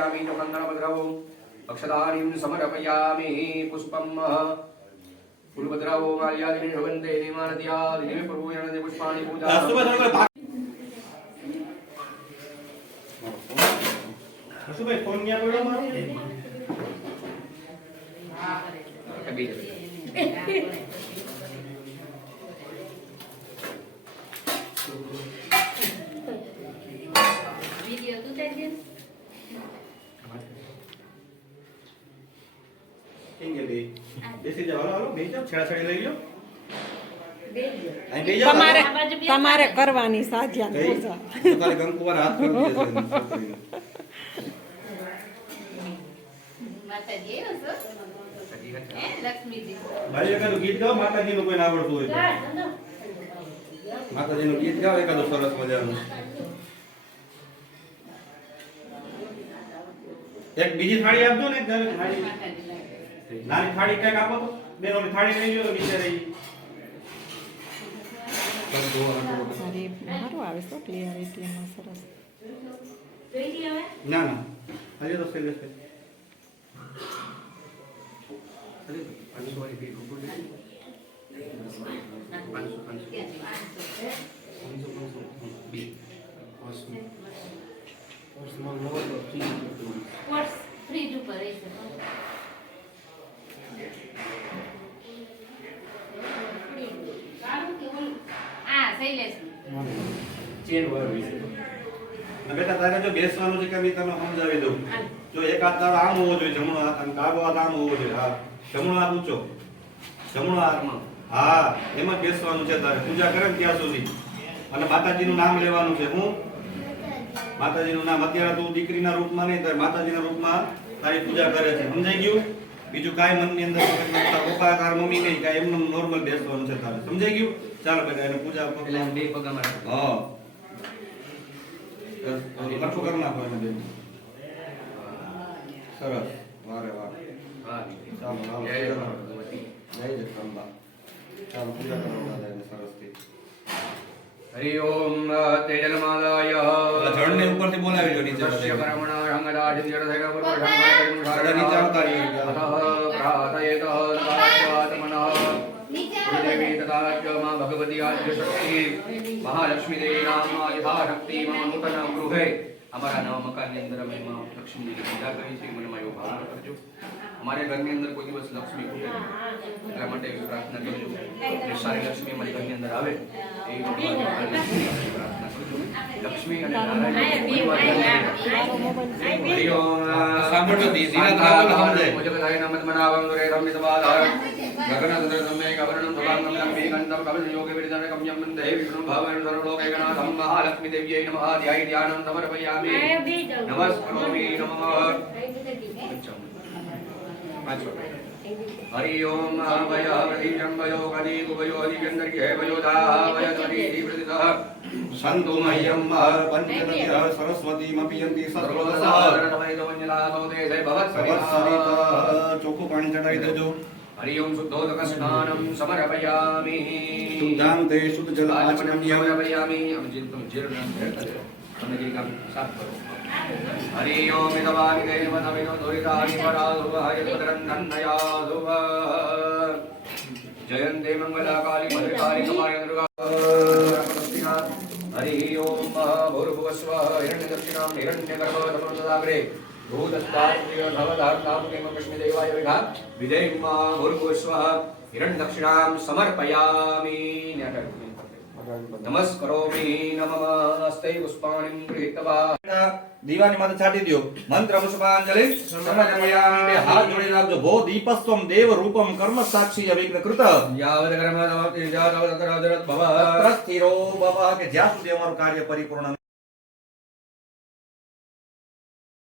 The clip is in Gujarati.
समर्पयामि च कन्दनभद्रवो अक्षतानि समर्पयामि पुष्पम् फूलभद्रवो माल्यादिनि शोभन्ते निमानत्यादिनि प्रभूयन्ते पुष्पाणि पूजा ભાઈ ફોન ક્યાં પડ્યો મારો વિડિયો તું તે દે કેમ કે બે બેસી જાવ હાલો હાલો બેસી જાવ છેડાછડી લઈ લ્યો દે અહીં બેસી જાવ તમારે કરવાની સાધ્યા પૂજા તારે કંકુવાર હાથ કરી દેજો માતાજી આવ્યો છો હે લક્ષ્મીજી ભાઈ એકાદું ગીત ગાઓ માતાજીનું કોઈને આવડતું હોય તો માતાજીનું ગીત ગાઓ એકાદું સરસ મજાનું એક બીજી થાળી આપજો ને થાળી નાની થાળી કઈક આપો તો બેન ઓલી થાળી લઈ લ્યો તો નીચે રહી અરે મારું આવે છે ક્લિયરિટી એમાં સરસ જોઈ લી હવે ના ના હજી તો સેલ છે વોટ્સ ફ્રીજ ઉપર રહેશે સારું કે ઓલું આ શૈલેષ ચેન વર વિશે બેટા તારે જો બેસવાનું છે કે મેં તમને સમજાવી દઉં જો એક હાથ તારો આમ હોવો જોઈએ જમણો હાથ અને ડાબો હાથ આમ હોવો જોઈએ હા જમણો હાથ ઊંચો જમણો હાથ હા એમાં જ બેસવાનું છે તારે પૂજા કરે ને ત્યાં સુધી અને માતાજીનું નામ લેવાનું છે હું માતાજીનું નામ અત્યારે તું દીકરીના રૂપમાં નહીં તારે માતાજીના રૂપમાં તારી પૂજા કરે છે સમજાઈ ગયું બીજું કાંઈ મનની અંદર તારા પપ્પા તારા મમ્મી નહીં કાંઈ એમનું નોર્મલ બેસવાનું છે તારે સમજાઈ ગયું ચાલો બેટા એને પૂજા એટલે આમ બે પગ અમારે હા લખો કરી નાખો એને બેન સરસ વારે વાહ વાહ ચાલો ચાલો જય પૂજા કરો. ભગવતી જય જગદંબા ચાલો પૂજા કરો દાદાને સરસથી હરિ ઓમ તેજલમાલાય જળને ઉપરથી બોલાવી લો નીચે તસ્ય કર્મણા રંગદાજિ જડધૈર્ય પૂર્વ સાડા નીચે આવતા રહ્યો અતઃ પ્રાતયેત નકાત્મનઃ દેવી તથા ચ મા ભગવતી આદ્ય શક્તિ મહાલક્ષ્મી દેવી નામા યથા શક્તિ મમ નૂતન ગૃહે અમારા નવા મકાનની અંદર અમે માં લક્ષ્મીજીની પૂજા કરી છે મને એવો ભાવ કરજો અમારે ઘરની અંદર કોઈ દિવસ લક્ષ્મી ખૂટે નહીં. એટલા માટે પ્રાર્થના કરજો કે સારી લક્ષ્મી અમારી ઘરની અંદર આવે એ ભગવાન પ્રાર્થના કરજો લક્ષ્મી અને નારાયણ હરિ ઓમ સાંભળજો ધીરા ધારા સમજાય મુજગદાય નમઃ મનાવં દુરે રમિતવાદાય ગગનતર સમ્મે ગવર્ણં ભગવાન લક્ષ્મી કંદમ કવચ યોગે વિદન કમ્યમ મંદે વિષ્ણુ ભાવન સર્વલોકે ગણાધમ મહાલક્ષ્મી દેવ્યૈ નમઃ ધ્યાય ધ્યાનં સમર્પયામિ નમસ્કરોમિ નમઃ हरि ओम वय प्रतीजं वयो कदी कुवयो दिव्यन्दर्ये वयो धावय तरी प्रतितः संतो मह्यम पंचनद्य सरस्वतीमपि सर्वदः ચોખ્ખું પાણી ચડાવી દેજો हरि ओम शुद्धोदक स्नानं समर्पयामि શુદ્ધાંતે શુદ્ધ જલ આચમન્યમ समर्पयामि अब जिन तुम जीर्ण हमने जी का साफ करो हरि ओम इदवानि देवतमिनो दुरितानि पराधुव हरिभद्रं धन्नयाधुव जयन्ते मंगलाकाली भद्रकाली कपाली दुर्गा हरि ओम भूर्भुवस्व हिरण्यदक्षिणां हिरण्यगर्भवतमसागरे भूतस्तात्रियधवधार्तामुकेम कृष्णदेवाय विघा विधेयं भूर्भुवस्व हिरण्यदक्षिणां समर्पयामि नमस्करोमि नमस्ते पुष्पाणिं गृहीत्वा દીવાની માથે છાટી દો મંત્ર પુષ્પાંજલિ સમર્પયામિ બે હાથ જોડી રાખજો ભો દીપસ્ત્વમ દેવ રૂપમ કર્મ સાક્ષી વિઘ્ન કૃત यावद् कर्मणि जातवद् भव પ્રસ્થિરો ભવ કે જ્યાં સુધી અમારું કાર્ય પરિપૂર્ણ